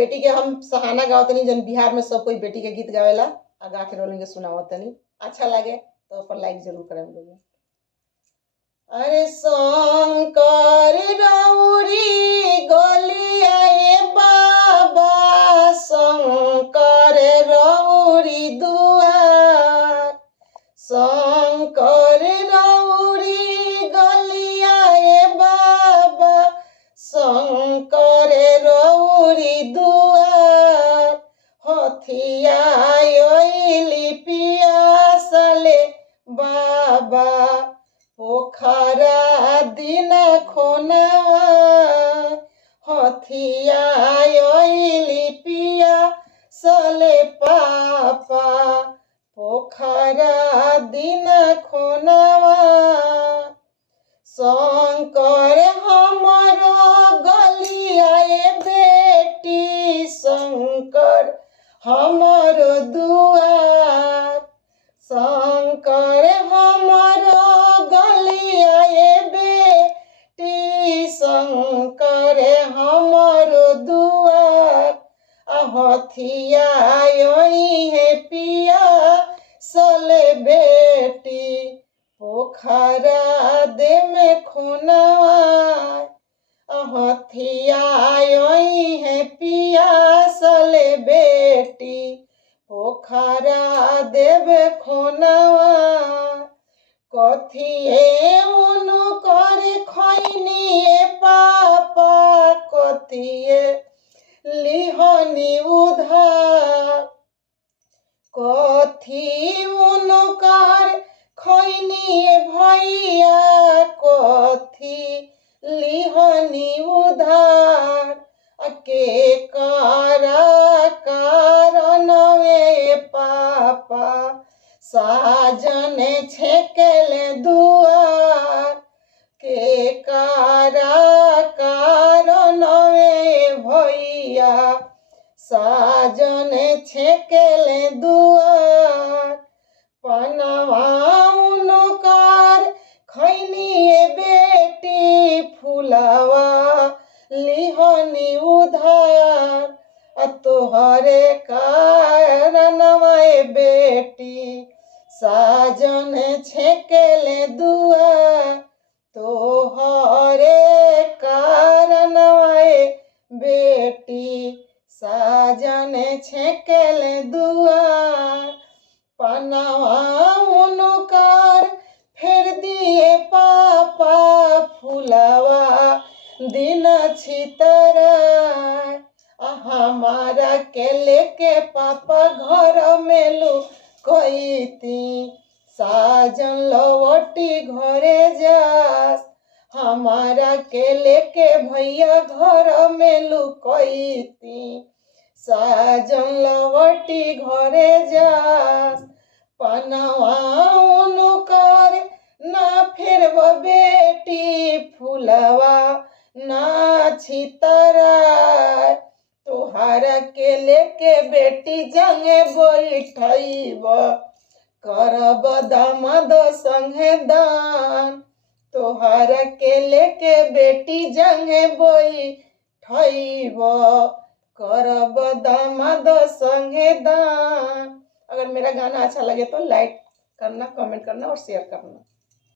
बेटी के हम सहाना गाओ तनी, जन बिहार में सब कोई बेटी के गीत गावेला आ गा के रोल के सुनावत तनी। अच्छा लगे तो पर लाइक जरूर करें लोग। अरे शंकर रौरी गलिया बाबा, शंकर रौरी दुआर, शंकर रौरी गलिया बाबा, शंकर रौरी दुआर, हथिया पियासले बाबा, पोखरा दिन खोनवा, हथिया पियासले पापा, पोखरा दिन खोनवा, शंकर हमरो गलिया बेटी, शंकर हमरो दुआर, शंकर हमरो गलिया बेटी, शंकर हमरो दुआर, हथिया पियासले बेटी, पोखरा दे में खोनवा, हथिया पियासले बेटी, पोखरा देवे खोनवा, कथिए उनु कर खैनिए पापा, कथिए लिहनी उधार, कथी उनु कर खैनिए भैया, कथी लिहनी उधार, के कारा कारणवे पापा, साजन छेकले दुआर, के कारा कारणवे भैया, साजन छेकले दुआर, पनवा उनुकार खैनिए बेटी, फुलवा लिहनी उधार, तोहरे कारणवा बेटी, साजन छेकले दुआर, तोहरे कारणवा बेटी, साजन छेकले दुआर, पनवा उनुकार फेर दिए पापा, फुलवा दिन छितराय, हमारा के लेके पापा घर में लुकैती, साजन लवटी घरे जास, हमारा के लेके भैया घर में लुकैती, साजन लवटी घरे जास, पनवा उनुकार ना फेरब बेटी, फुलवा ना छितराय, तोहरा के लेके बेटी जंगे बैठब, करब दामाद संगे दान, तोहरा के लेके बेटी जंगे बैठब, करब दामाद संगे दान। अगर मेरा गाना अच्छा लगे तो लाइक करना, कमेंट करना और शेयर करना।